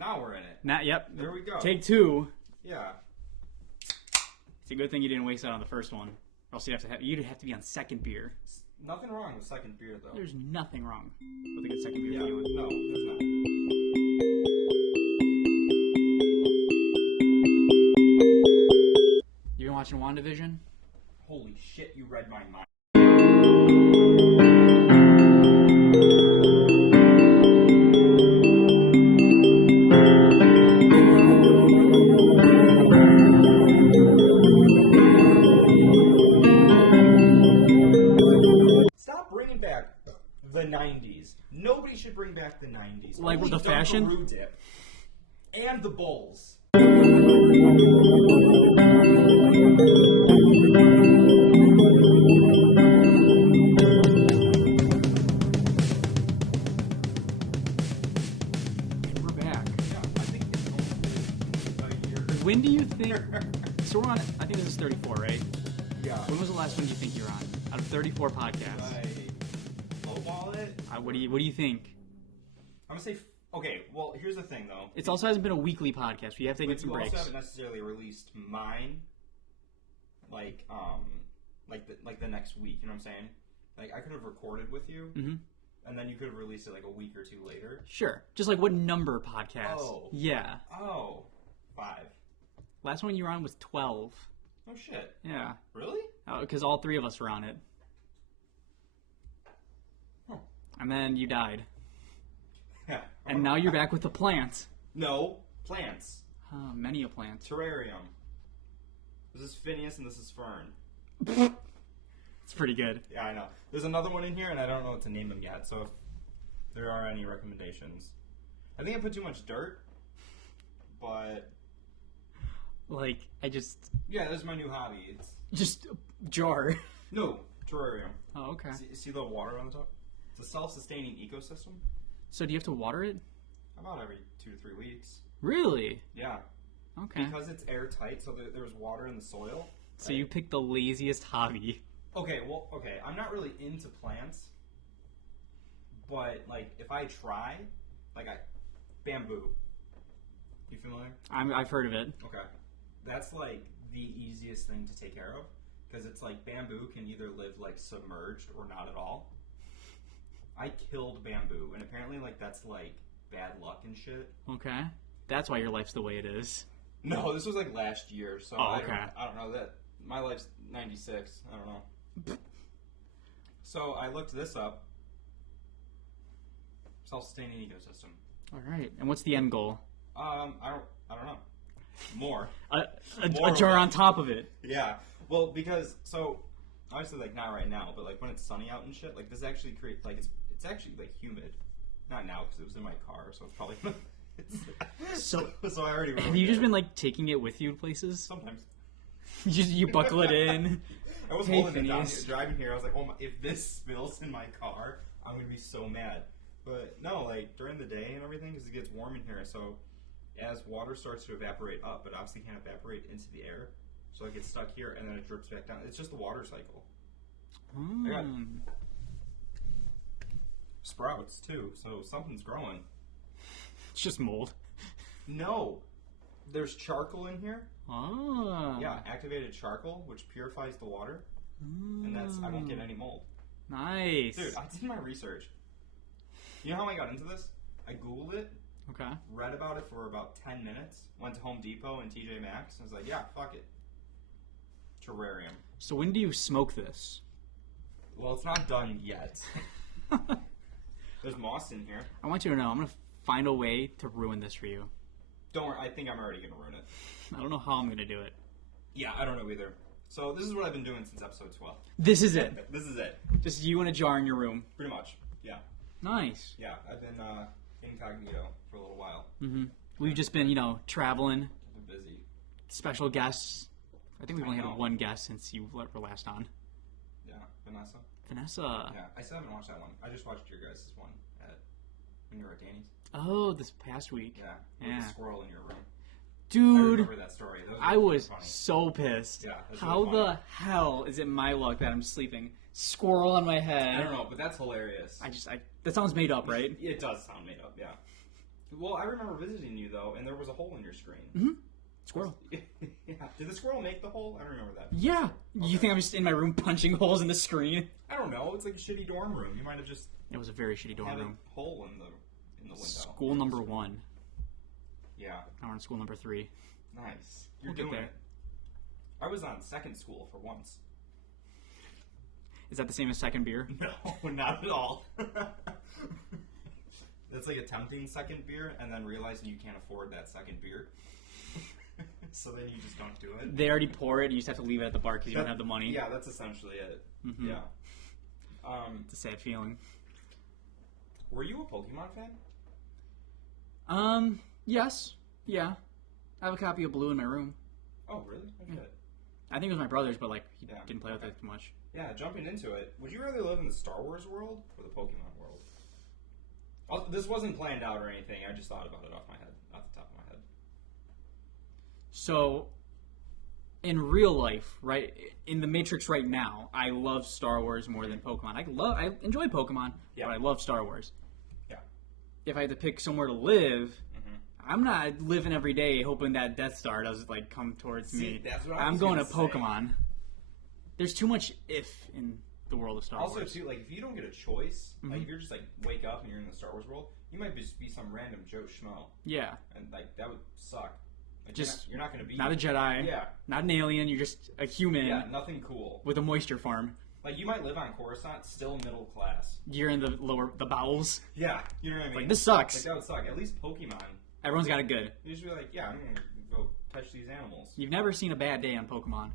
Now we're in it. Yep. There we go. Take 2. Yeah. It's a good thing you didn't waste out on the first one. Or else you'd have to be on second beer. Nothing wrong with second beer, though. There's nothing wrong with a good second beer. Yeah, no, there's not. You been watching WandaVision? Holy shit, you read my mind. Stop bringing back the 90s. Nobody should bring back the 90s. Like with the Dunkaroo fashion? Dip. And the bowls. We're back. Yeah, I think it's only a year. When do you think... So we're on... I think this is 34, right? Yeah. When was the last one you think you were on? Out of 34 podcasts. I lowball it. What do you think? I'm gonna say... Okay, well, here's the thing, though. It also hasn't been a weekly podcast. We have taken some breaks. You also haven't necessarily released mine, like the next week. You know what I'm saying? Like, I could have recorded with you, and then you could have released it like a week or two later. Sure. Just like what number podcast? Oh. Yeah. Oh. 5. Last one you were on was 12. Oh, shit. Yeah. Really? Because all 3 of us were on it. Huh. And then you died. Yeah. And now you're back with the plants. No. Plants. Many a plant. Terrarium. This is Phineas and this is Fern. It's pretty good. Yeah, I know. There's another one in here, and I don't know what to name them yet, so if there are any recommendations. I think I put too much dirt, but... Like, Yeah, this is my new hobby. It's... Just a jar. No, terrarium. Oh, okay. See the water on the top? It's a self-sustaining ecosystem. So do you have to water it? About every 2 to 3 weeks. Really? Yeah. Okay. Because it's airtight, so there's water in the soil. So right? you picked the laziest hobby. Okay, I'm not really into plants, but, like, if I try, bamboo. You familiar? I've heard of it. Okay. That's, like, the easiest thing to take care of, because it's, like, bamboo can either live, like, submerged or not at all. I killed bamboo, and apparently, like, that's, like, bad luck and shit. Okay. That's why your life's the way it is. No, this was, like, last year, so okay. I don't know. That my life's 96. I don't know. So I looked this up. Self-sustaining ecosystem. All right. And what's the end goal? I don't know. More. A jar on top of it. Yeah. Well, because obviously, like, not right now, but like when it's sunny out and shit, like this actually creates like it's actually like humid. Not now because it was in my car, so it's probably. So I already. Have you just been like taking it with you places? Sometimes. You buckle it in. I was Hey, holding it down Phineas. driving here. I was like, oh my, if this spills in my car, I'm gonna be so mad. But no, like during the day and everything, because it gets warm in here. So as water starts to evaporate up, it obviously can't evaporate into the air. So it gets stuck here and then it drips back down. It's just the water cycle. I got sprouts too, so something's growing. It's just mold. No, there's charcoal in here. Oh. Yeah, activated charcoal, which purifies the water, and I won't get any mold. Nice. Dude, I did my research. You know how I got into this? I Googled it. Okay. Read about it for about 10 minutes. Went to Home Depot and TJ Maxx. I was like, yeah, fuck it. Terrarium. So when do you smoke this? Well, it's not done yet. There's moss in here. I want you to know, I'm going to find a way to ruin this for you. Don't worry, I think I'm already going to ruin it. I don't know how I'm going to do it. Yeah, I don't know either. So this is what I've been doing since episode 12. This is it. This is it. Just you in a jar in your room. Pretty much. Yeah. Nice. Yeah, I've been incognito for a little while. Mm-hmm. We've just been, traveling. I've been busy. Special guests. I think we've only had one guest since you were last on. Yeah, Vanessa. Vanessa. Yeah, I still haven't watched that one. I just watched your guys' one when you were at Danny's. Oh, this past week. Yeah, with the squirrel in your room. Dude, I remember that story. I was so pissed. Yeah, that's how really the funny. hell is it my luck that I'm sleeping? Squirrel on my head. I don't know, but that's hilarious. That sounds made up, right? It does sound made up, yeah. Well, I remember visiting you though, and there was a hole in your screen. Mm-hmm. Squirrel. Yeah. Did the squirrel make the hole? I don't remember that. Yeah. Okay. You think I'm just in my room punching holes in the screen? I don't know. It's like a shitty dorm room. You might have just. It was a very shitty dorm had room. a hole in the window. School number 1. Yeah. Now we're on school number 3. Nice. You're We'll get doing there. it. I was on second school for once. Is that the same as second beer? No, not at all. That's like attempting second beer and then realizing you can't afford that second beer. So then you just don't do it. They already pour it, and you just have to leave it at the bar because you don't have the money. Yeah, that's essentially it. Mm-hmm. Yeah. It's a sad feeling. Were you a Pokemon fan? Yes. Yeah. I have a copy of Blue in my room. Oh, really? Okay. Yeah. I think it was my brother's, but like he Yeah. didn't play with it too much. Yeah, jumping into it, would you rather live in the Star Wars world or the Pokemon world? This wasn't planned out or anything. I just thought about it off the top of my head. So, in real life, right, in the Matrix right now, I love Star Wars more than Pokemon. I enjoy Pokemon, Yeah. but I love Star Wars. Yeah. If I had to pick somewhere to live, I'm not living every day hoping that Death Star doesn't like come towards me. That's what I'm going to Pokemon. There's too much if in the world of Star Also, Wars. too, like if you don't get a choice, like if you're just like wake up and you're in the Star Wars world, you might just be some random Joe Schmo, Yeah. and like that would suck. Like, Just you're not going to be not a Jedi. Yeah. Not an alien. You're just a human Yeah, nothing cool. with a moisture farm. Like you might live on Coruscant, still middle class. You're in the bowels. Yeah, you know what I mean. Like, this sucks. Like that would suck. At least Pokemon, Everyone's got it good. you just be like, yeah, I'm going to go touch these animals. You've never seen a bad day on Pokemon.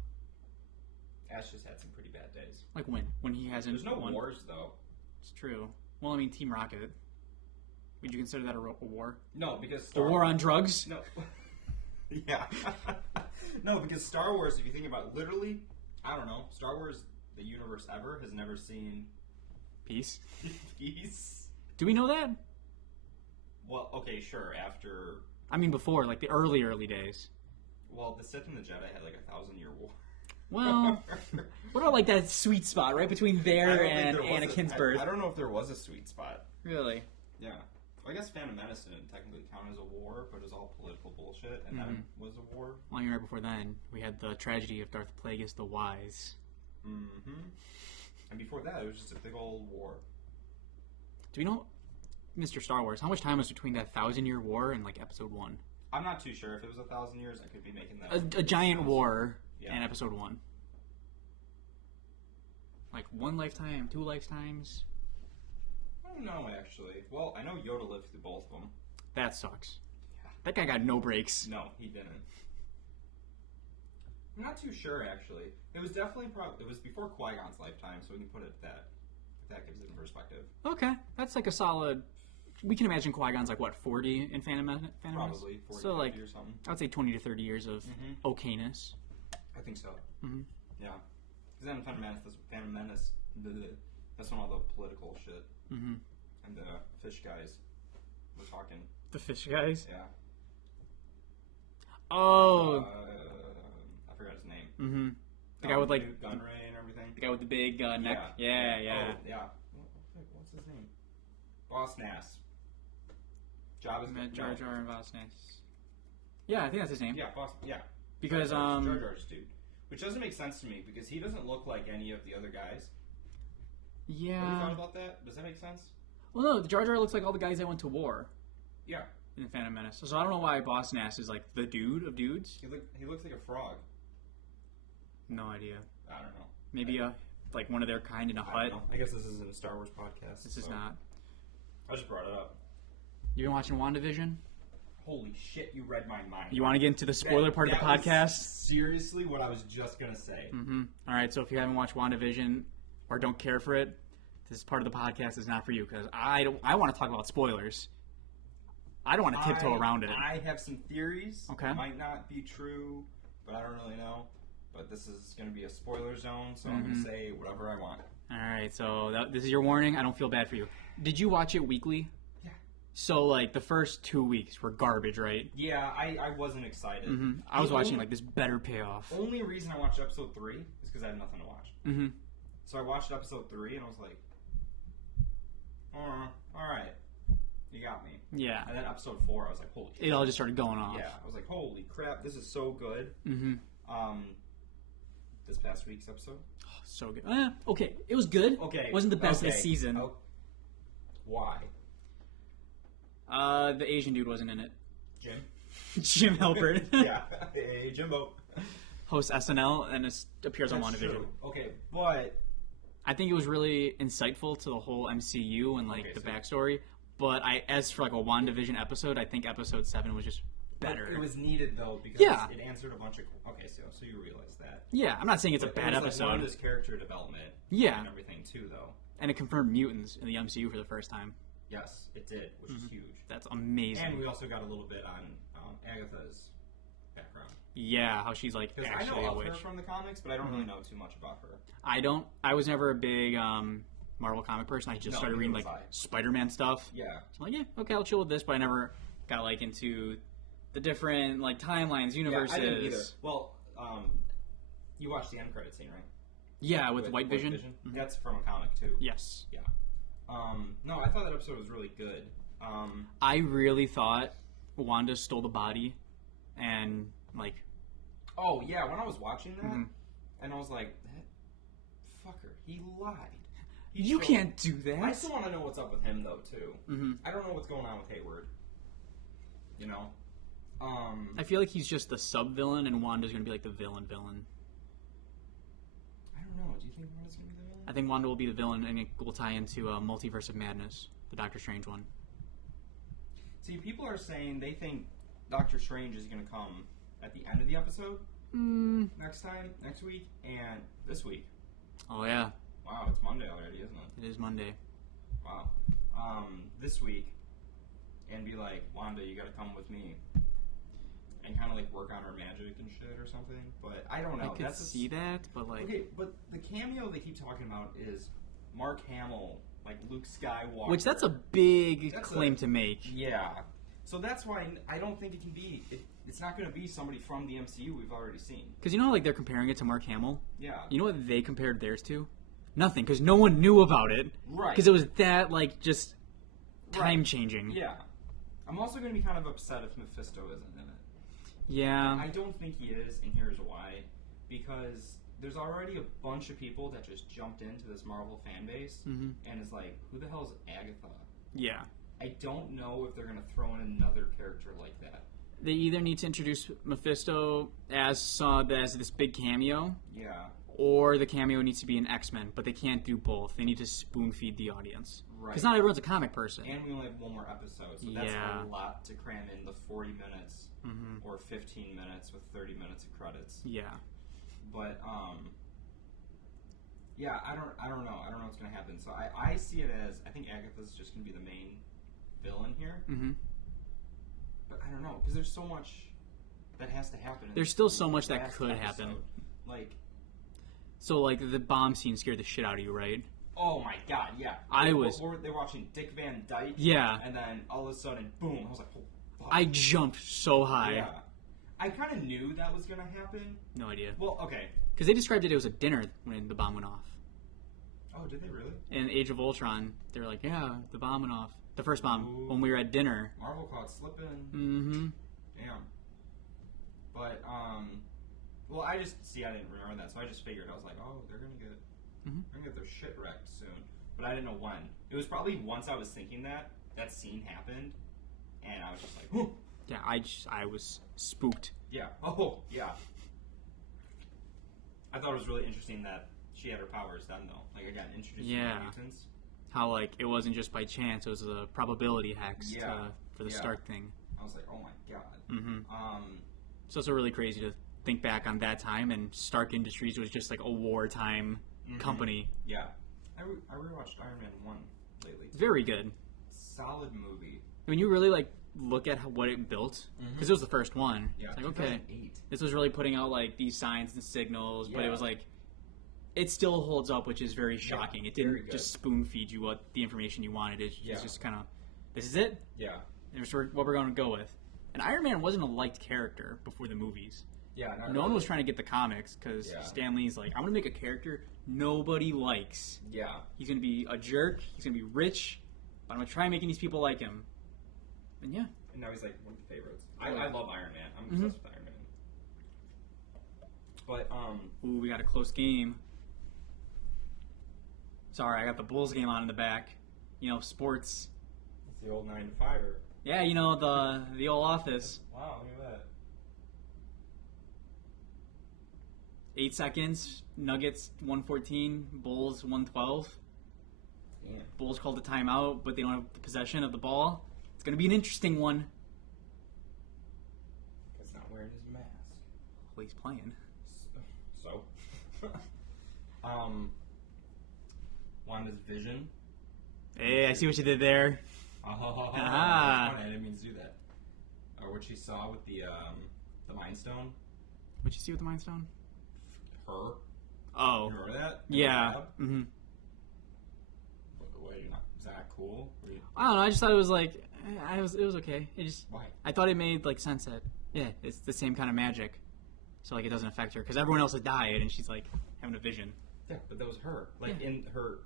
Ash just had some pretty bad days. Like when? When he hasn't There's no won. wars though. It's true. Well, I mean, Team Rocket. Would you consider that a war? No, because A war on drugs? No. Yeah. No, because Star Wars, if you think about it, literally, I don't know, Star Wars, the universe ever, has never seen Peace. peace. Do we know that? Well, okay, sure, after... I mean, before, like the early days. Well, the Sith and the Jedi had like a 1,000-year war. Well, what about like that sweet spot right between there and Anakin's birth? I don't know if there was a sweet spot. Really? Yeah. Well, I guess Phantom Menace didn't technically count as a war, but it was all political bullshit, and that was a war. Well, right before then, we had the tragedy of Darth Plagueis the Wise. Mm-hmm. And before that, it was just a big old war. Do we know, Mr. Star Wars, how much time was between that 1,000-year war and like Episode 1? I'm not too sure. If it was 1,000 years, I could be making that. A giant war Yeah. in Episode 1. Like 1 lifetime, 2 lifetimes. I don't know, actually. Well, I know Yoda lived through both of them. That sucks. Yeah. That guy got no breaks. No, he didn't. I'm not too sure, actually. It was definitely it was before Qui-Gon's lifetime, so we can put it at that. If that gives it in perspective. Okay, that's like a solid. We can imagine Qui-Gon's like what, 40 in Phantom Menace? Probably 40, so 50 like or something. I'd say 20 to 30 years of okayness. I think so. Mm-hmm. Yeah. Because then Phantom Menace, that's when all the political shit and the fish guys were talking. The fish guys. Yeah. Oh. I forgot his name. Mm-hmm. The guy with like gun ray and everything. The guy with the big neck. Yeah. Yeah. Oh, yeah. What's his name? Boss Nass. Jar Jar and Boss Nass. Yeah, I think that's his name. Yeah, Boss. Yeah. Because Jar Jar's dude, which doesn't make sense to me because he doesn't look like any of the other guys. Yeah. Have you thought about that? Does that make sense? Well, no. The Jar Jar looks like all the guys that went to war. Yeah. In Phantom Menace. So I don't know why Boss Nass is like the dude of dudes. He looks like a frog. No idea. I don't know. Maybe like one of their kind in a hut. I guess this isn't a Star Wars podcast. This is not. I just brought it up. You been watching WandaVision? Holy shit, you read my mind. You want to get into the spoiler part of the podcast? Seriously, what I was just going to say. Mm-hmm. All right, so if you haven't watched WandaVision or don't care for it, this part of the podcast is not for you because I want to talk about spoilers. I don't want to tiptoe around it. I have some theories. Okay. Might not be true, but I don't really know. But this is going to be a spoiler zone, so I'm going to say whatever I want. All right, so this is your warning. I don't feel bad for you. Did you watch it weekly? Yeah. So, like, the first 2 weeks were garbage, right? Yeah, I wasn't excited. Mm-hmm. I was watching, like, this better payoff. Only reason I watched episode 3 is because I had nothing to watch. Mm-hmm. So I watched episode 3, and I was like, all right. You got me. Yeah. And then episode 4, I was like, holy shit. It all just started going off. Yeah, I was like, holy crap, this is so good. Mm-hmm. This past week's episode? Oh, so good. Okay, it was good. Okay. Wasn't the best of the season. Oh. Why? The Asian dude wasn't in it. Jim? Jim Halpert. Yeah. Hey, Jimbo. Hosts SNL and appears on WandaVision. True. Okay, but... I think it was really insightful to the whole MCU and the backstory. But as for like a WandaVision episode, I think episode 7 was just better. It was needed though because it answered a bunch of. Okay, so you realize that. Yeah, I'm not saying it's a bad episode. Like Wanda's character development. Yeah. And everything too, though. And it confirmed mutants in the MCU for the first time. Yes, it did, which is huge. That's amazing. And we also got a little bit on Agatha's background. Yeah, how she's like actually I know a of witch. her from the comics, but I don't really know too much about her. I don't. I was never a big Marvel comic person. I just started reading like Spider-Man stuff. Yeah. So I'm like, yeah, okay, I'll chill with this, but I never got like into the different like timelines, universes. Yeah, I didn't either. Well, you watched the end credit scene, right? Yeah, with White Vision. Mm-hmm. That's from a comic too. Yes. Yeah. No, I thought that episode was really good. I really thought Wanda stole the body, and like. Oh yeah, when I was watching that, and I was like, that fucker, he lied. You can't do that. I still want to know what's up with him though too. Mm-hmm. I don't know what's going on with Hayward. You know. I feel like he's just the sub-villain, and Wanda's gonna be like the villain. I don't know. Do you think Wanda's gonna be the villain? I think Wanda will be the villain, and it will tie into Multiverse of Madness, the Doctor Strange one. See, people are saying they think Doctor Strange is gonna come at the end of the episode next week, and this week. Oh yeah. Wow, it's Monday already, isn't it? It is Monday. Wow. This week, and be like, Wanda, you gotta come with me. And kind of like work on her magic and shit or something. But I don't know. I could see that, but like... Okay, but the cameo they keep talking about is Mark Hamill, like Luke Skywalker. Which that's a big claim to make. Yeah. So that's why I don't think it can be... It's not going to be somebody from the MCU we've already seen. Because you know how like they're comparing it to Mark Hamill? Yeah. You know what they compared theirs to? Nothing, because no one knew about it. Right. Because it was that, like, just time-changing. Yeah. I'm also going to be kind of upset if Mephisto isn't in it. Yeah. I don't think he is, and here's why. Because there's already a bunch of people that just jumped into this Marvel fan base and is like, who the hell is Agatha? Yeah. I don't know if they're going to throw in another character like that. They either need to introduce Mephisto as this big cameo. Yeah. Or the cameo needs to be an X-Men, but they can't do both. They need to spoon-feed the audience. Right. Because not everyone's a comic person. And we only have one more episode, so that's a lot to cram in the 40 minutes or 15 minutes with 30 minutes of credits. Yeah. But, yeah, I don't know. I don't know what's going to happen. So I see it as, I think Agatha's just going to be the main villain here. Mm-hmm. But I don't know, because there's so much that has to happen. There's still so much that could happen. Like... So, like, the bomb scene scared the shit out of you, right? Oh, my God, yeah. They were watching Dick Van Dyke. Yeah. And then, all of a sudden, boom. I was like, oh, fuck. I jumped so high. Yeah. I kind of knew that was going to happen. No idea. Well, okay. Because they described it was a dinner when the bomb went off. Oh, did they really? In Age of Ultron, they were like, yeah, the bomb went off. The first bomb, when we were at dinner. Marvel caught slipping. Mm-hmm. Damn. But, well, I didn't remember that, so I just figured, I was like, oh, they're gonna get their shit wrecked soon. But I didn't know when. It was probably once I was thinking that scene happened, and I was just like, whoo! Yeah, I was spooked. Yeah. Oh, yeah. I thought it was really interesting that she had her powers then, though. Like, again, introducing mutants. How, like, it wasn't just by chance, it was a probability hex for the Stark thing. I was like, oh my God. Mm-hmm. It's also really crazy to think back on that time, and Stark Industries was just like a wartime company. Yeah. I rewatched Iron Man 1 lately. Very good. Solid movie. When you really like look at what it built, because it was the first one. Yeah. It's like, okay, this was really putting out like these signs and signals, but it was like, it still holds up, which is very shocking. It didn't just spoon feed you what the information you wanted. It's just kind of, this is it? Yeah. This is what we're going to go with. And Iron Man wasn't a liked character before the movies. Yeah, no one was trying to get the comics because Stan Lee's like, I'm going to make a character nobody likes. Yeah. He's going to be a jerk. He's going to be rich. But I'm going to try making these people like him. And yeah. And now he's like one of the favorites. I love Iron Man. I'm obsessed with Iron Man. But ooh, we got a close game. Sorry, I got the Bulls game on in the back. You know, sports. It's the old 9 to 5er. Yeah, you know, the old office. Wow, look at that. 8 seconds. Nuggets 114. Bulls 112. Damn. Bulls called a timeout, but they don't have the possession of the ball. It's going to be an interesting one. He's not wearing his mask. Well, he's playing. So? Wanda's vision. Hey, I see what you did there. I didn't mean to do that. Or what she saw with the Mind Stone. What'd you see with the Mind Stone? Her. Oh. You remember that? Yeah. Mm-hmm. Is that cool? I don't know. I just thought it was like, it was okay. Why? I thought it made like sense that it's the same kind of magic, so like it doesn't affect her because everyone else had died and she's like having a vision. Yeah, but that was her. Like in her,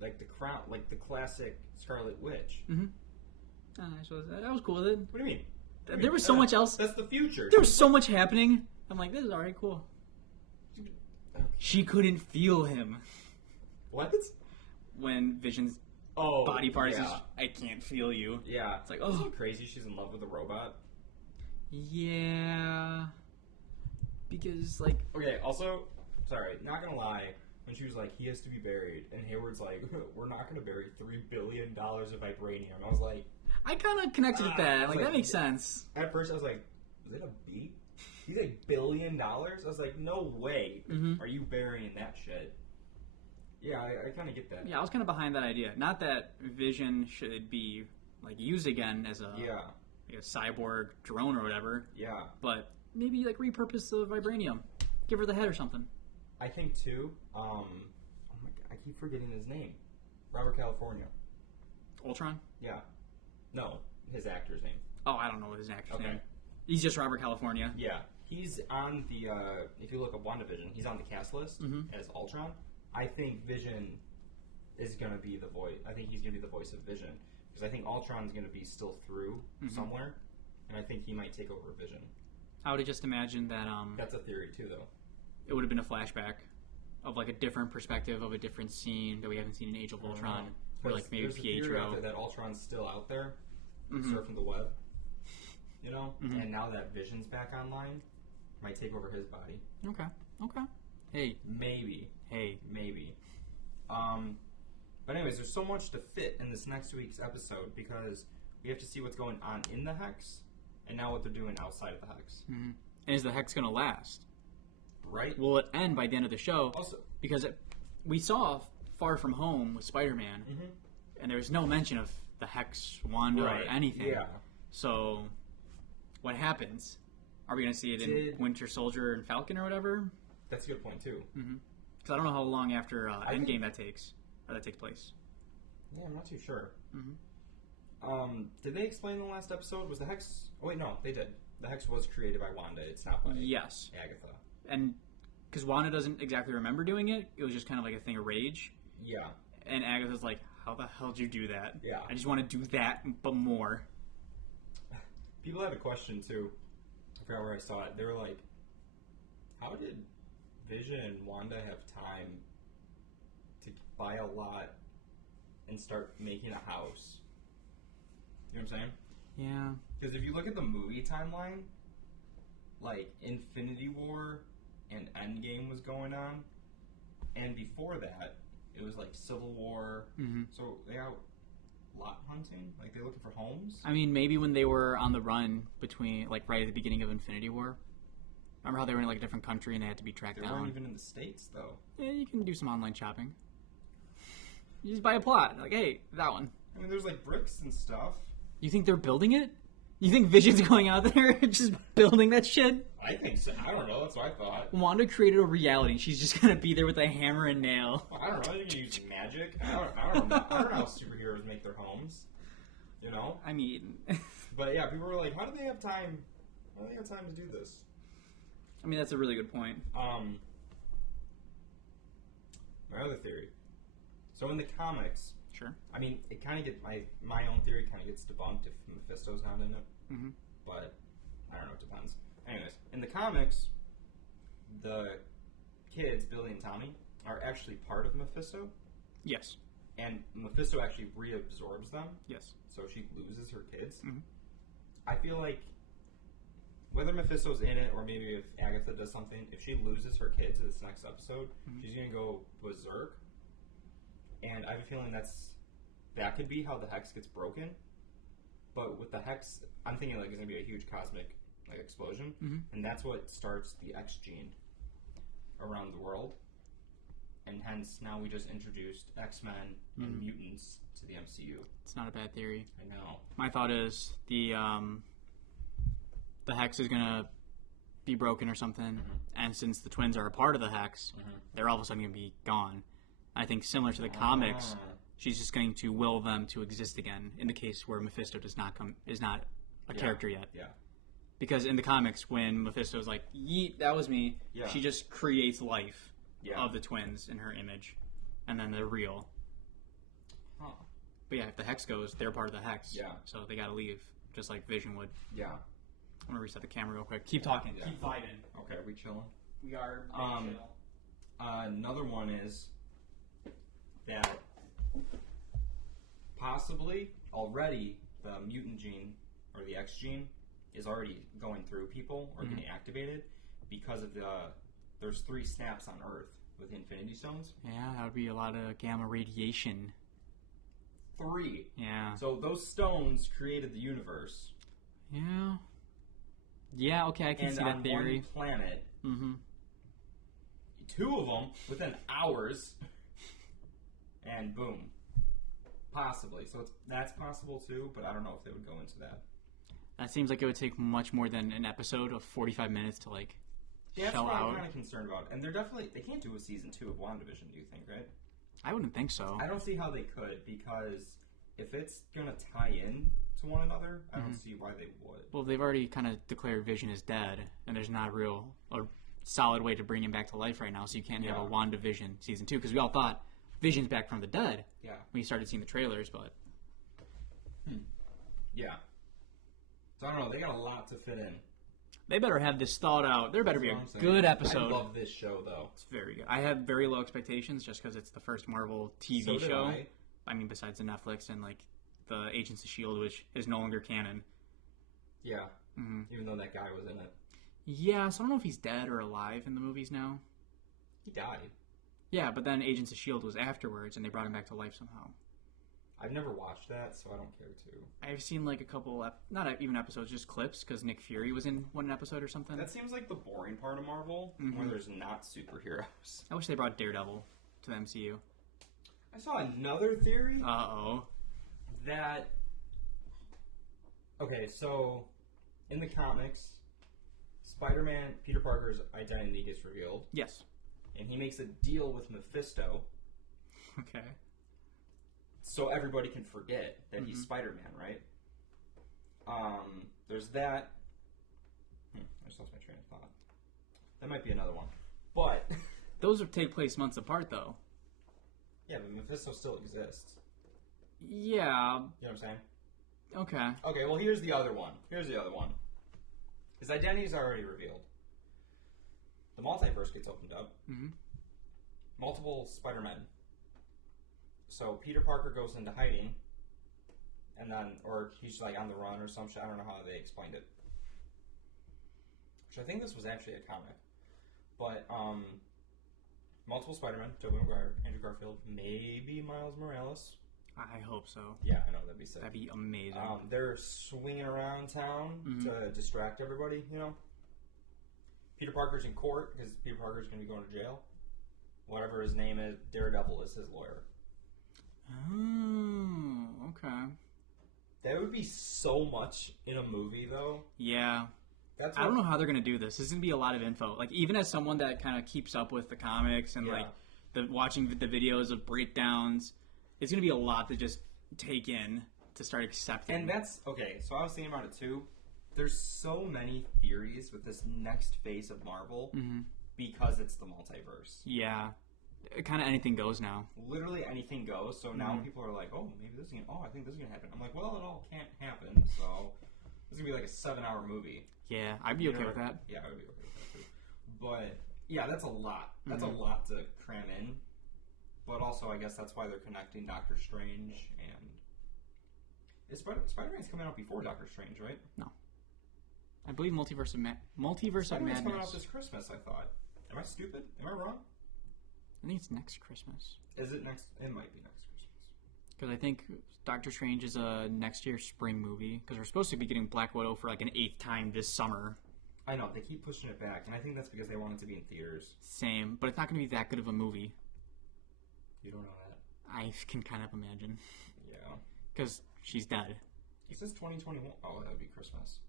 like the crown, like the classic Scarlet Witch. Mm-hmm. So I was cool with it. What do you mean? There was so much else. That's the future. There was so much happening. I'm like, this is alright, cool. She couldn't feel him. What? When Vision's body part is, I can't feel you. Yeah. It's like, Isn't it crazy she's in love with a robot? Yeah. Because, like... Okay, also, sorry, not gonna lie, when she was like, he has to be buried, and Hayward's like, we're not gonna bury $3 billion of vibranium. I was like... I kind of connected with that. Like, that makes sense. At first, I was like, is it a beat? He's like, $1 billion? I was like, no way. Mm-hmm. Are you burying that shit? Yeah, I kind of get that. Yeah, I was kind of behind that idea. Not that Vision should be, like, used again as a cyborg drone or whatever. Yeah. But maybe, like, repurpose the vibranium. Give her the head or something. I think, too, oh my God, I keep forgetting his name. Robert California. Ultron? Yeah. No, his actor's name. Oh, I don't know what his actor's name. He's just Robert California. Yeah. He's on the, if you look up WandaVision, he's on the cast list as Ultron. I think Vision is going to be the voice. I think he's going to be the voice of Vision. Because I think Ultron's going to be still through somewhere. And I think he might take over Vision. I would have just imagined that... That's a theory, too, though. It would have been a flashback of, like, a different perspective of a different scene that we haven't seen in Age of Ultron. Or, like, maybe Pietro. That Ultron's still out there, surfing the web. You know? And now that Vision's back online, might take over his body. Okay. Hey. Maybe. Maybe. But anyways, there's so much to fit in this next week's episode because we have to see what's going on in the Hex and now what they're doing outside of the Hex. Mm-hmm. And is the Hex going to last? Right. Will it end by the end of the show? Also, because we saw Far From Home with Spider-Man, and there was no mention of the Hex, Wanda, or anything. Yeah. So, what happens? Are we going to see it in Winter Soldier and Falcon or whatever? That's a good point, too. Because I don't know how long after Endgame that takes place. Yeah, I'm not too sure. Did they explain in the last episode? Was the Hex... Oh, wait, no, they did. The Hex was created by Wanda. It's not by Agatha. And because Wanda doesn't exactly remember doing it, it was just kind of like a thing of rage. Yeah. And Agatha's like, how the hell did you do that? Yeah. I just want to do that, but more. People had a question, too. I forgot where I saw it. They were like, how did Vision and Wanda have time to buy a lot and start making a house? You know what I'm saying? Yeah. Because if you look at the movie timeline, like Infinity War and Endgame was going on, and before that, it was like Civil War. So they out lot hunting? Like they're looking for homes? I mean, maybe when they were on the run between, like right at the beginning of Infinity War. Remember how they were in like a different country and they had to be tracked down? They weren't even in the States, though. Yeah, you can do some online shopping. You just buy a plot. Like, hey, that one. I mean, there's like bricks and stuff. You think they're building it? You think Vision's going out there and just building that shit? I think so. I don't know. That's what I thought. Wanda created a reality and she's just going to be there with a hammer and nail. Well, I don't know. They're going to use magic. I don't know. I don't know how superheroes make their homes. You know? I mean... But yeah, people were like, how do they have time? How do they have time to do this? I mean, that's a really good point. My other theory. So in the comics, Sure. I mean, it kind of gets my own theory kind of gets debunked if Mephisto's not in it. Mm-hmm. But I don't know. It depends. Anyways, in the comics, the kids Billy and Tommy are actually part of Mephisto. Yes. And Mephisto actually reabsorbs them. Yes. So she loses her kids. Mm-hmm. I feel like whether Mephisto's in it or maybe if Agatha does something, if she loses her kids in this next episode, she's going to go berserk. And I have a feeling that could be how the Hex gets broken. But with the Hex, I'm thinking like it's going to be a huge cosmic like explosion. Mm-hmm. And that's what starts the X gene around the world. And hence, now we just introduced X-Men and mutants to the MCU. It's not a bad theory. I know. My thought is the Hex is going to be broken or something. And since the twins are a part of the Hex, they're all of a sudden going to be gone. I think similar to the comics, she's just going to will them to exist again in the case where Mephisto is not a character yet. Yeah. Because in the comics, when Mephisto's like, yeet, that was me, she just creates life. Of the twins in her image, and then they're real. Huh. But yeah, if the Hex goes, they're part of the Hex. Yeah. So they gotta leave, just like Vision would. Yeah. I'm gonna reset the camera real quick. Keep talking. Yeah. Keep vibing. Okay, are we chilling? We are chill. Another one is that possibly already the mutant gene, or the X gene, is already going through people, or getting activated, because of there's 3 snaps on Earth with the Infinity Stones. Yeah, that would be a lot of gamma radiation. 3. Yeah. So those stones created the universe. Yeah. Yeah, okay, I can see that theory. And on one planet, 2 of them within hours, and boom. Possibly. So that's possible too, but I don't know if they would go into that. That seems like it would take much more than an episode of 45 minutes to like that's what I'm kind of concerned about. And they can't do a season 2 of WandaVision, do you think, right? I wouldn't think so. I don't see how they could, because if it's going to tie in to one another, I don't see why they would. Well, they've already kind of declared Vision is dead, and there's not a solid way to bring him back to life right now, so you can't have a WandaVision season 2, because we all thought Vision's back from the dead when you started seeing the trailers, but... Yeah. So I don't know, they got a lot to fit in. They better have this thought out. There better be a good episode. I love this show, though. It's very good. I have very low expectations just because it's the first Marvel TV show. I mean, besides the Netflix and, like, the Agents of S.H.I.E.L.D., which is no longer canon. Yeah. Even though that guy was in it. Yeah, so I don't know if he's dead or alive in the movies now. He died. Yeah, but then Agents of S.H.I.E.L.D. was afterwards, and they brought him back to life somehow. I've never watched that, so I don't care to. I've seen like a couple, not even episodes, just clips, because Nick Fury was in one episode or something. That seems like the boring part of Marvel, where there's not superheroes. I wish they brought Daredevil to the MCU. I saw another theory. Uh-oh. That... Okay, so, in the comics, Spider-Man, Peter Parker's identity gets revealed. Yes. And he makes a deal with Mephisto. Okay. So everybody can forget that he's Spider-Man, right? There's that. I just lost my train of thought. That might be another one. But... Those would take place months apart, though. Yeah, but Mephisto still exists. Yeah. You know what I'm saying? Okay. Okay, well, here's the other one. His identity is already revealed. The multiverse gets opened up. Multiple Spider-Men. So Peter Parker goes into hiding, and then, or he's like on the run or some shit. I don't know how they explained it. Which I think this was actually a comic. But, multiple Spider-Men, Tobey Maguire, Andrew Garfield, maybe Miles Morales. I hope so. Yeah, I know, that'd be sick. That'd be amazing. They're swinging around town to distract everybody, you know? Peter Parker's in court, because Peter Parker's going to be going to jail. Whatever his name is, Daredevil is his lawyer. Oh, okay. That would be so much in a movie, though. Yeah. I don't know how they're going to do this. This is going to be a lot of info. Like, even as someone that kind of keeps up with the comics and, like, watching the videos of breakdowns, it's going to be a lot to just take in to start accepting. And that's, okay, so I was thinking about it, too. There's so many theories with this next phase of Marvel because it's the multiverse. Yeah. Kind of anything goes now. Literally anything goes. So now people are like, oh, maybe this is I think this is gonna happen. I'm like, well, it all can't happen. So this is gonna be like a 7-hour movie. Yeah, I'd be okay with that. Yeah, I would be okay with that too. But yeah, that's a lot. That's a lot to cram in. But also, I guess that's why they're connecting Doctor Strange and Spider-Man's coming out before Doctor Strange, right? No. I believe Multiverse of Madness. Spider-Man's coming out this Christmas, I thought. Am I stupid? Am I wrong? I think it's next Christmas. Is it next? It might be next Christmas. Because I think Doctor Strange is a next year spring movie. Because we're supposed to be getting Black Widow for like an 8th time this summer. I know, they keep pushing it back. And I think that's because they want it to be in theaters. Same. But it's not going to be that good of a movie. You don't know that? I can kind of imagine. Yeah. Because she's dead. It says 2021. Oh, that would be Christmas.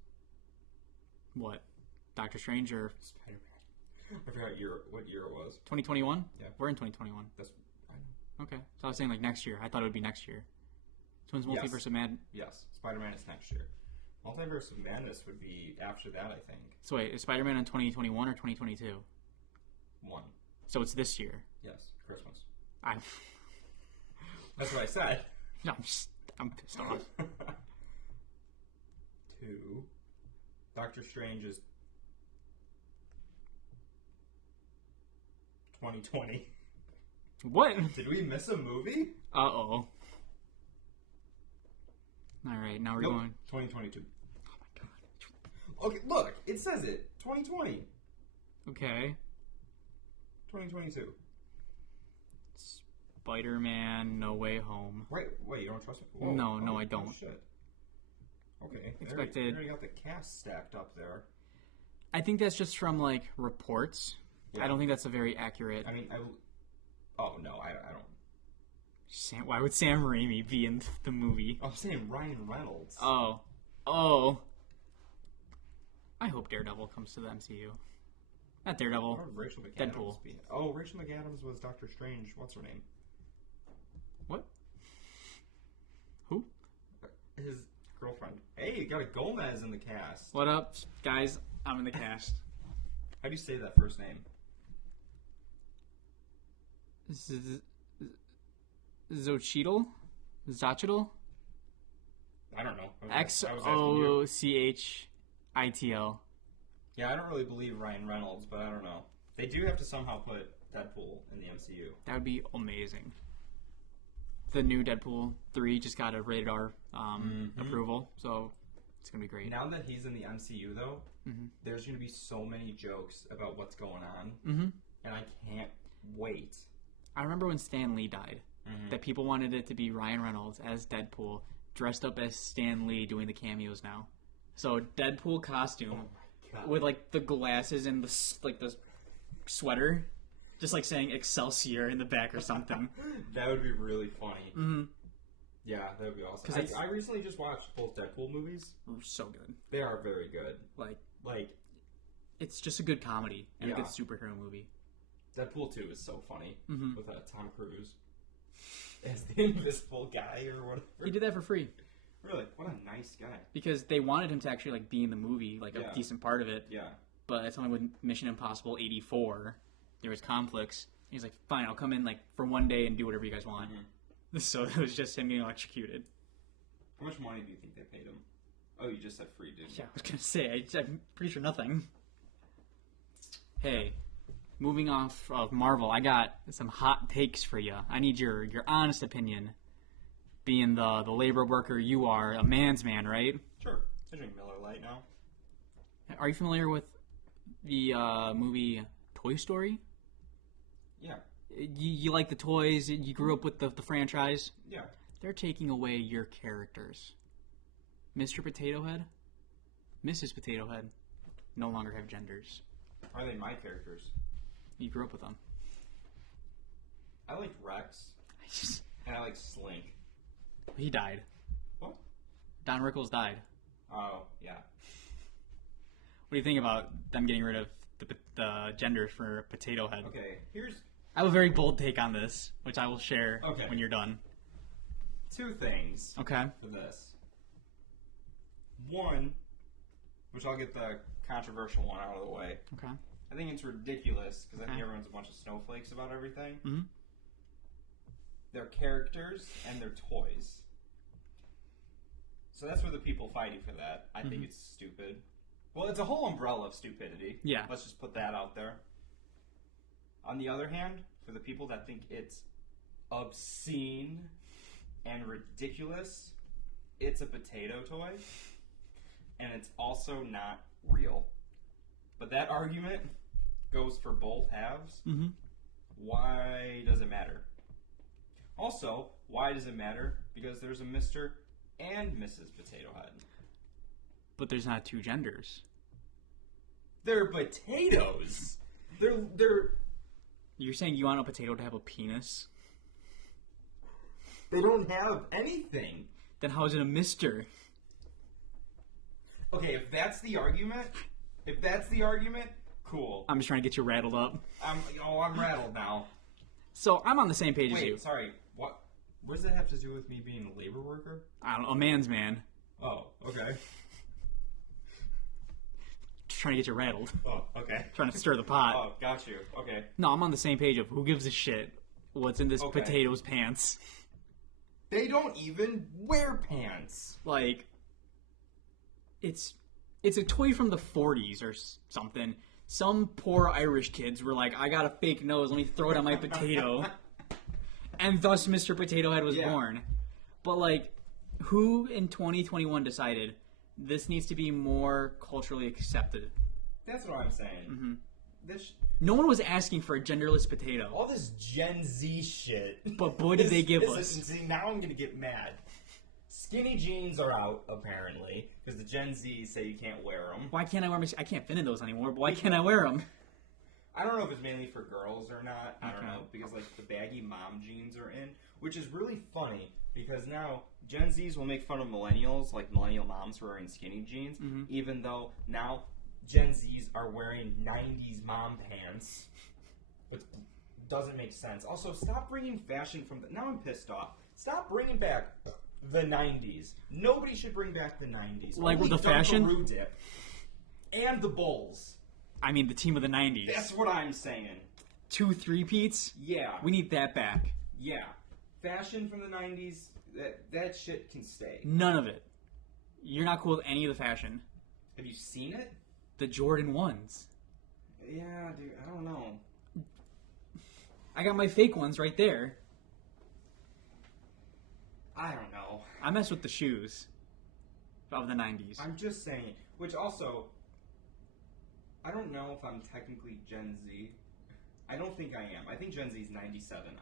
What? Doctor Strange or Spider-Man? I forgot what year it was. 2021? Yeah. We're in 2021. I know. Okay. So I was saying like next year. I thought it would be next year. Twins Multiverse of Madness. Yes. Spider-Man is next year. Multiverse of Madness would be after that, I think. So wait, is Spider-Man in 2021 or 2022? 1. So it's this year. Yes. Christmas. That's what I said. No, I'm pissed off. 2. Doctor Strange is 2020. What? Did we miss a movie? Uh-oh. Alright, now we're going... 2022. Oh my god. Okay, look, it says it. 2020. Okay. 2022. Spider-Man No Way Home. Wait, you don't trust me? Whoa. No, I don't. Oh, shit. Okay. Expected. You already got the cast stacked up there. I think that's just from, like, reports. Yeah. I don't think that's a very accurate... I mean, oh, no, I don't... Why would Sam Raimi be in the movie? I'm saying Ryan Reynolds. Oh. I hope Daredevil comes to the MCU. Not Daredevil. Rachel McAdams. Deadpool. Oh, Rachel McAdams was Doctor Strange. What's her name? What? Who? His girlfriend. Hey, you got a Gomez in the cast. What up, guys? I'm in the cast. How do you say that first name? Xochitl? I don't know. Xochitl. Yeah, I don't really believe Ryan Reynolds, but I don't know. They do have to somehow put Deadpool in the MCU. That would be amazing. The new Deadpool 3 just got a rated R approval, so it's going to be great. Now that he's in the MCU, though, there's going to be so many jokes about what's going on, and I can't wait. I remember when Stan Lee died, that people wanted it to be Ryan Reynolds as Deadpool, dressed up as Stan Lee doing the cameos now. So Deadpool costume with like the glasses and the sweater, just like saying Excelsior in the back or something. That would be really funny. Yeah, that would be awesome. I recently just watched both Deadpool movies. So good. They are very good. Like it's just a good comedy and a good superhero movie. Deadpool 2 is so funny with Tom Cruise as the invisible guy or whatever. He did that for free. Really? What a nice guy. Because they wanted him to actually like be in the movie, like a decent part of it. Yeah. But it's only with Mission Impossible 84, there was conflicts. He's like, fine, I'll come in like for one day and do whatever you guys want. So it was just him getting electrocuted. How much money do you think they paid him? Oh, you just said free, didn't you? Yeah, I was gonna say, I'm pretty sure nothing. Hey, moving off of Marvel, I got some hot takes for you. I need your honest opinion. Being the labor worker you are, a man's man, right? Sure. I drink Miller Lite now. Are you familiar with the movie Toy Story? Yeah. You like the toys? You grew up with the franchise? Yeah. They're taking away your characters. Mr. Potato Head, Mrs. Potato Head no longer have genders. Are they my characters? You grew up with them. I like Rex. And I like Slink. He died. What? Don Rickles died. Oh, yeah. What do you think about them getting rid of the genders for Potato Head? Okay, I have a very bold take on this, which I will share when you're done. 2 things. Okay. For this. 1, which I'll get the controversial one out of the way. Okay. I think it's ridiculous because I think everyone's a bunch of snowflakes about everything. Mm-hmm. They're characters and they're toys. So that's where the people fighting for that. I think it's stupid. Well, it's a whole umbrella of stupidity. Yeah. Let's just put that out there. On the other hand, for the people that think it's obscene and ridiculous, it's a potato toy. And it's also not real. But that argument goes for both halves. Mm-hmm. Why does it matter? Also, why does it matter? Because there's a Mr. and Mrs. Potato Head. But there's not two genders. They're potatoes. They're. You're saying you want a potato to have a penis? They don't have anything. Then how is it a mister? Okay, if that's the argument, cool. I'm just trying to get you rattled up. I'm rattled now. So I'm on the same page as you. Wait, sorry. What does that have to do with me being a labor worker? I don't know. A man's man. Oh, okay. Just trying to get you rattled. Oh, okay. Trying to stir the pot. Oh, got you. Okay. No, I'm on the same page of who gives a shit what's in this potato's pants. They don't even wear pants. Like, it's a toy from the 40s or something. Some poor Irish kids were like, I got a fake nose, let me throw it on my potato. And thus Mr. Potato Head was born. But, like, who in 2021 decided this needs to be more culturally accepted? That's what I'm saying. Mm-hmm. This No one was asking for a genderless potato. all this Gen Z shit. But boy, did they give us. See, now I'm going to get mad. Skinny jeans are out, apparently, because the Gen Z say you can't wear them. Why can't I wear I can't fit in those anymore, but why can't I wear them? I don't know if it's mainly for girls or not. I don't know, because, like, the baggy mom jeans are in, which is really funny, because now Gen Zs will make fun of millennials, like millennial moms who are wearing skinny jeans, even though now Gen Zs are wearing 90s mom pants, which doesn't make sense. Also, stop bringing fashion from the... Now I'm pissed off. Stop bringing back the 90s. Nobody should bring back the 90s. Like with the fashion? Dunkaroo dip. And the Bulls. I mean, the team of the 90s. That's what I'm saying. 2 3-peats? Yeah. We need that back. Yeah. Fashion from the 90s, that shit can stay. None of it. You're not cool with any of the fashion. Have you seen it? The Jordan 1s. Yeah, dude, I don't know. I got my fake ones right there. I don't know. I mess with the shoes of the 90s. I'm just saying. Which also, I don't know if I'm technically Gen Z. I don't think I am. I think Gen Z is 97 on.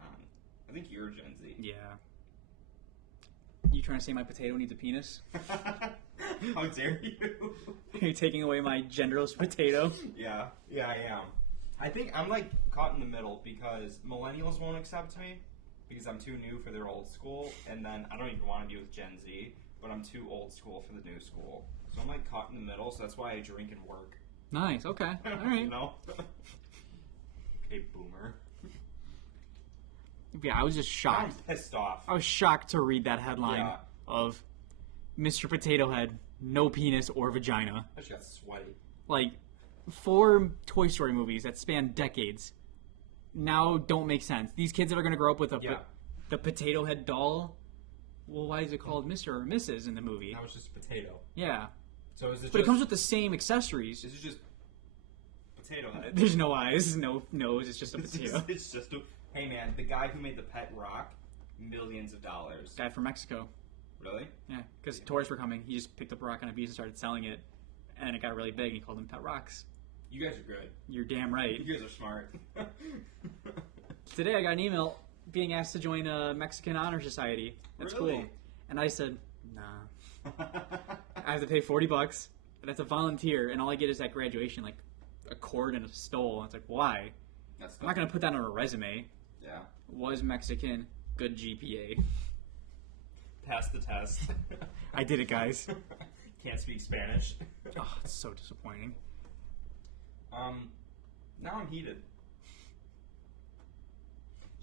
I think you're Gen Z. Yeah. You trying to say my potato needs a penis? How dare you? Are you taking away my genderless potato? Yeah, I am. I think I'm like caught in the middle because millennials won't accept me because I'm too new for their old school, and then I don't even want to be with Gen Z, but I'm too old school for the new school. So I'm like caught in the middle, so that's why I drink and work. Nice, okay. All right. You know? Okay, boomer. Yeah, I was just shocked. I'm pissed off. I was shocked to read that headline of Mr. Potato Head, no penis or vagina. I just got sweaty. Like, 4 Toy Story movies that span decades now don't make sense. These kids that are going to grow up with the Potato Head doll, well, why is it called Mr. or Mrs. in the movie? That was just a potato. Yeah. So is it but it comes with the same accessories. This is just potato head. There's no eyes, no nose, it's just a potato. It's just a... Hey man, the guy who made the pet rock, millions of dollars. Guy from Mexico. Really? Yeah, because tourists were coming. He just picked up a rock on a beach and started selling it. And it got really big and he called them pet rocks. You guys are good. You're damn right. You guys are smart. Today I got an email being asked to join a Mexican Honor Society. That's really? cool. And I said, nah. I have to pay $40, but that's a volunteer, and all I get is at graduation, like a cord and a stole. And it's like, why? I'm not going to put that on a resume. Yeah. Was Mexican, good GPA. Passed the test. I did it, guys. Can't speak Spanish. Oh, it's so disappointing. Now I'm heated.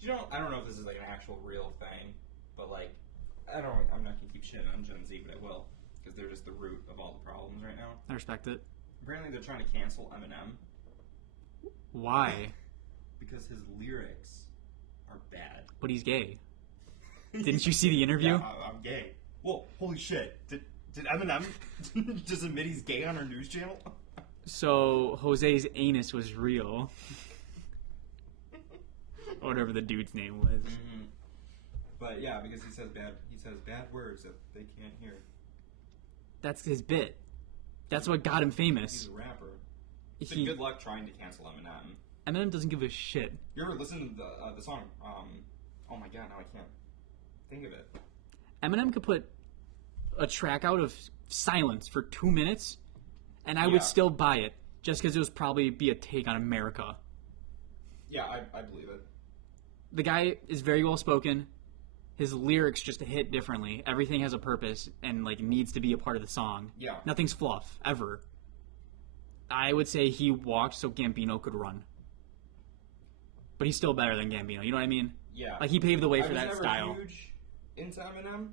You know, I don't know if this is like an actual real thing, but like, I'm not gonna keep shitting on Gen Z, but I will, because they're just the root of all the problems right now. I respect it. Apparently they're trying to cancel Eminem. Why? Because his lyrics are bad. But he's gay. Didn't you see the interview? Yeah, I'm gay. Whoa, holy shit. Did Eminem just admit he's gay on our news channel? So, Jose's anus was real. Whatever the dude's name was. Mm-hmm. But yeah, because he says bad words that they can't hear. That's his bit. That's what got him famous. He's a rapper. So good luck trying to cancel Eminem. Eminem doesn't give a shit. You ever listen to the song? Oh my god, now I can't think of it. Eminem could put a track out of silence for 2 minutes, and I would still buy it, just because it would probably be a take on America. Yeah, I believe it. The guy is very well spoken. His lyrics just hit differently. Everything has a purpose and like needs to be a part of the song. Yeah. Nothing's fluff ever. I would say he walked so Gambino could run. But he's still better than Gambino. You know what I mean? Yeah. Like he paved the way for that style. I was never huge into Eminem.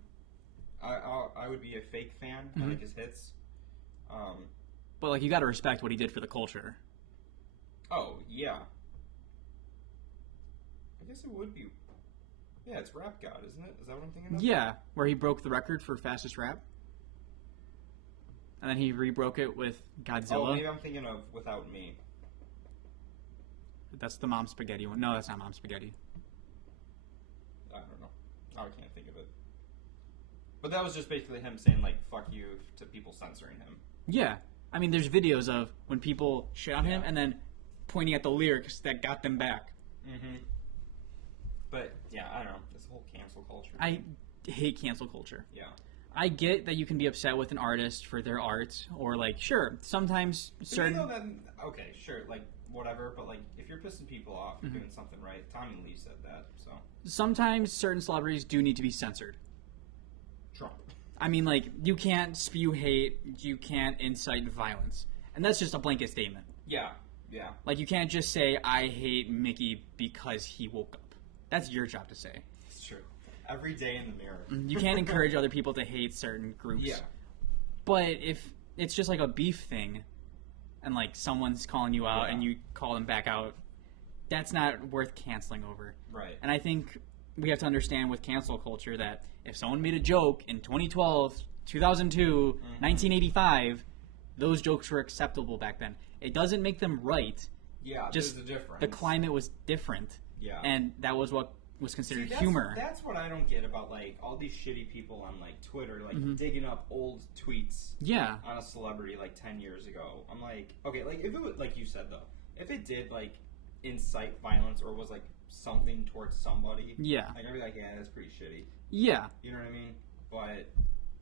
I would be a fake fan. I like his hits. But like you got to respect what he did for the culture. Oh yeah. I guess it would be. Yeah, it's Rap God, isn't it? Is that what I'm thinking of? Yeah, where he broke the record for fastest rap. And then he rebroke it with Godzilla. Oh, maybe I'm thinking of Without Me. That's the Mom Spaghetti one. No, that's not Mom Spaghetti. I don't know. I can't think of it. But that was just basically him saying, like, fuck you to people censoring him. Yeah. I mean, there's videos of when people shit on him and then pointing at the lyrics that got them back. Mm-hmm. But, yeah, I don't know. This whole cancel culture. I hate cancel culture. Yeah. I get that you can be upset with an artist for their art, or, like, sure, sometimes certain... But you know that, okay, sure, like, whatever, but, like, if you're pissing people off, you're doing something right. Tommy Lee said that, so... Sometimes certain celebrities do need to be censored. Trump. I mean, like, you can't spew hate, you can't incite violence. And that's just a blanket statement. Yeah, yeah. Like, you can't just say, I hate Mickey because he woke up. That's your job to say. It's true. Every day in the mirror. You can't encourage other people to hate certain groups. Yeah. But if it's just like a beef thing, and like someone's calling you out and you call them back out, that's not worth canceling over. Right. And I think we have to understand with cancel culture that if someone made a joke in 2012, 2002, 1985, those jokes were acceptable back then. It doesn't make them right. Yeah, just there's a difference. The climate was different. Yeah. And that was what was considered See, humor. That's what I don't get about, like, all these shitty people on, like, Twitter, like, digging up old tweets on a celebrity, like, 10 years ago. I'm like, okay, like, if it was, like you said, though, if it did, like, incite violence or was, like, something towards somebody, like, I'd be like, yeah, that's pretty shitty. Yeah. You know what I mean?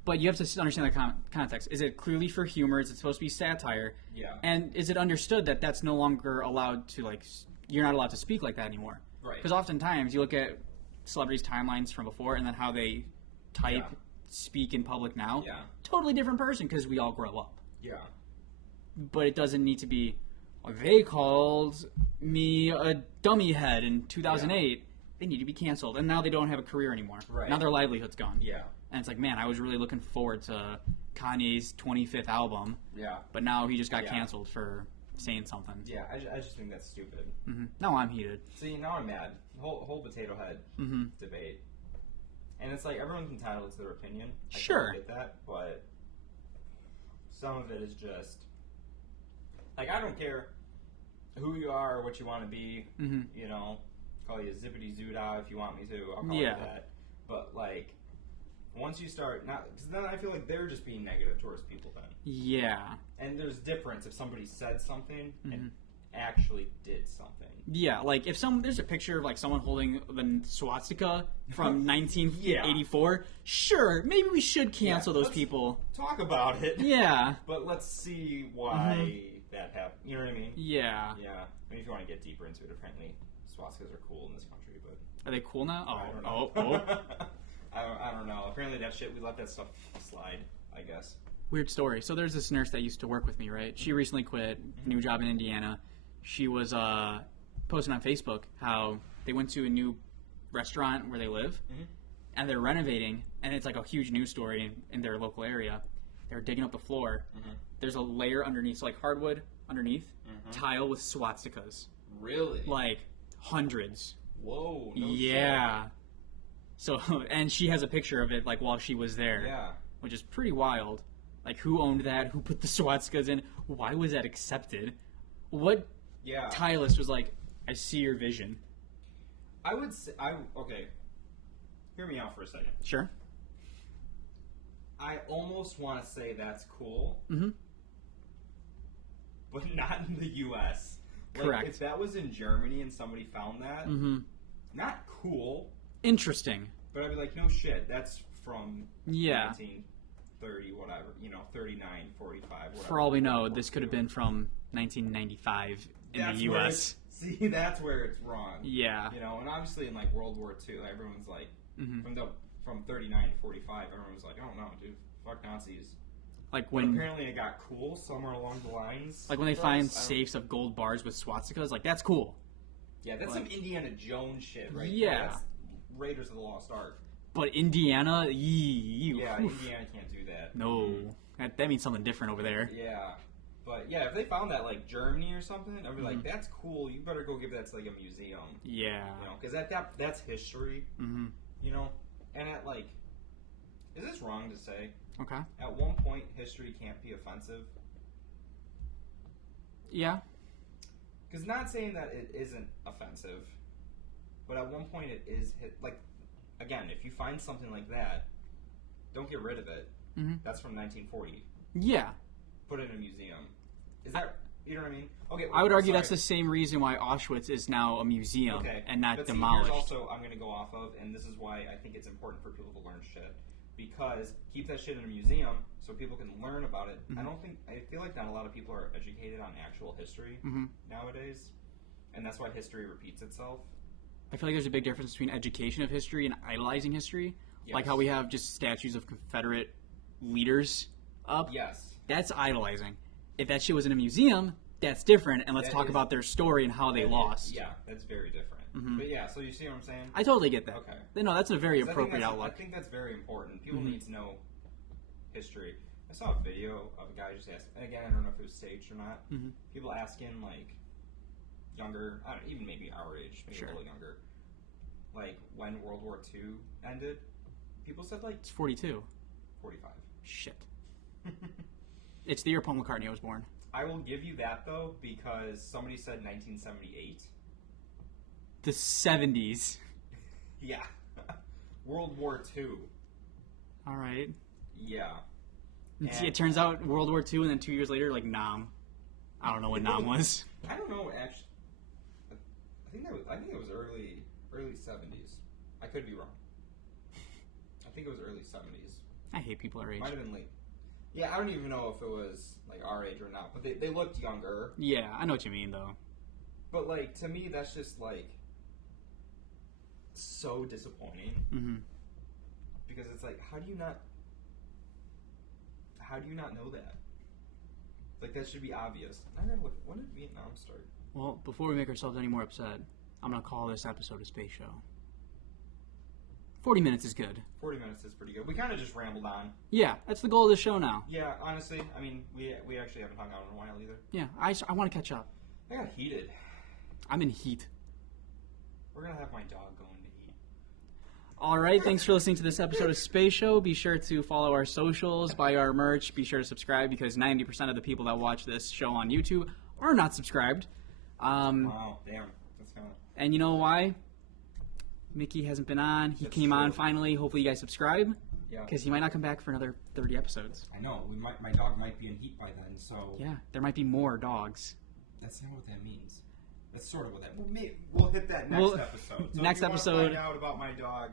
But you have to understand the context. Is it clearly for humor? Is it supposed to be satire? Yeah. And is it understood that that's no longer allowed to, like, you're not allowed to speak like that anymore? Right. Because oftentimes you look at celebrities' timelines from before and then how they type, speak in public now. Yeah. Totally different person because we all grow up. Yeah. But it doesn't need to be, they called me a dummy head in 2008. They need to be canceled. And now they don't have a career anymore. Right. Now their livelihood's gone. Yeah. And it's like, man, I was really looking forward to Kanye's 25th album. Yeah. But now he just got canceled for saying something. Yeah, I just think that's stupid. Now I'm heated. See, now I'm mad. Whole potato head debate. And it's like, everyone's entitled to their opinion. I totally get that, but some of it is just, like, I don't care who you are or what you want to be, you know, call you a zippity zoodah if you want me to, I'll call you that. But, like, once you start, because then I feel like they're just being negative towards people then. Yeah. And there's difference if somebody said something and actually did something. Yeah, like if there's a picture of like someone holding the swastika from 1984. Sure, maybe we should cancel those people. Talk about it. Yeah. But let's see why that happened. You know what I mean? Yeah. Yeah. I mean, if you want to get deeper into it, apparently swastikas are cool in this country, but are they cool now? I don't know. I don't know. Apparently that shit, we let that stuff slide, I guess. Weird story. So there's this nurse that used to work with me, right? She recently quit, new job in Indiana. She was posting on Facebook how they went to a new restaurant where they live, and they're renovating, and it's like a huge news story in their local area. They're digging up the floor. There's a layer underneath, so like hardwood, underneath, tile with swastikas. Really? Like, hundreds. Whoa. No yeah. Shit. So, and she has a picture of it, like, while she was there. Yeah. Which is pretty wild. Like, who owned that? Who put the swastikas in? Why was that accepted? What stylist was like, I see your vision? I would say, okay, hear me out for a second. Sure. I almost want to say that's cool, mm-hmm. but not in the U.S. Correct. Like, if that was in Germany and somebody found that, mm-hmm. not cool. Interesting. But I'd be like, no shit, that's from 1930, whatever, 39, 45, whatever. For all we know, this could have been from 1995 in the U.S. See, that's where it's wrong. Yeah. And obviously in, like, World War II, everyone's like, mm-hmm. from 39 to 45, everyone was like, oh, no, dude, fuck Nazis. Like when... But apparently it got cool somewhere along the lines. Like when they find safes of gold bars with swastikas, like, that's cool. Yeah, that's some Indiana Jones shit, right? Yeah. That's Raiders of the Lost Ark. But Indiana, yeah, Indiana can't do that. No. That means something different over there. Yeah. But, yeah, if they found that, like, Germany or something, I'd be like, that's cool. You better go give that to, like, a museum. Yeah. Because that's history. Mm-hmm. And at, like, is this wrong to say? Okay. At one point, history can't be offensive. Yeah. Because not saying that it isn't offensive, but at one point it is, like, again, if you find something like that, don't get rid of it. Mm-hmm. That's from 1940. Yeah. Put it in a museum. Is that, you know what I mean? Okay. I would argue that's the same reason why Auschwitz is now a museum and not demolished. Here's also I'm going to go off of, and this is why I think it's important for people to learn shit. Because keep that shit in a museum so people can learn about it. Mm-hmm. I feel like not a lot of people are educated on actual history nowadays. And that's why history repeats itself. I feel like there's a big difference between education of history and idolizing history. Yes. Like how we have just statues of Confederate leaders up. Yes. That's idolizing. If that shit was in a museum, that's different, and let's talk about their story and how they lost. Yeah, that's very different. Mm-hmm. But yeah, so you see what I'm saying? I totally get that. Okay. No, that's a very appropriate outlook. I think that's very important. People need to know history. I saw a video of a guy just asking, and again, I don't know if it was staged or not, people asking, like, younger, even maybe our age, maybe a little younger, like, when World War II ended. People said, like... It's 42. 45. Shit. It's the year Paul McCartney was born. I will give you that, though, because somebody said 1978. The 70s. Yeah. World War II. All right. Yeah. It turns out World War II, and then 2 years later, like, Nam. I don't know what Nam was. I don't know, actually. I think it was early 70s. I could be wrong. I think it was early 70s. I hate people our age. Might have been late. Yeah, I don't even know if it was, like, our age or not, but they looked younger. Yeah, I know what you mean, though. But, like, to me, that's just, like, so disappointing. Mm-hmm. Because it's like, how do you not know that? Like, that should be obvious. I gotta look, when did Vietnam start? Well, before we make ourselves any more upset, I'm gonna call this episode a space show. 40 minutes is good. 40 minutes is pretty good. We kind of just rambled on. Yeah, that's the goal of the show now. Yeah, honestly, I mean, we actually haven't hung out in a while either. Yeah, I want to catch up. I got heated. I'm in heat. We're going to have my dog going to eat. All right, thanks for listening to this episode of Space Show. Be sure to follow our socials, buy our merch, be sure to subscribe because 90% of the people that watch this show on YouTube are not subscribed. Wow, damn. That's kind of... And you know why? Mickey hasn't been on. He came on finally. Hopefully you guys subscribe. Yeah. Because he might not come back for another 30 episodes. I know. My dog might be in heat by then, so... Yeah, there might be more dogs. That's not what that means. That's sort of what that... We'll hit that next episode. So next episode... find out about my dog.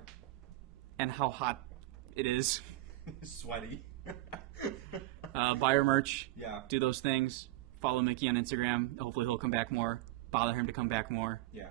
And how hot it is. Sweaty. Buy our merch. Yeah. Do those things. Follow Mickey on Instagram. Hopefully he'll come back more. Bother him to come back more. Yeah.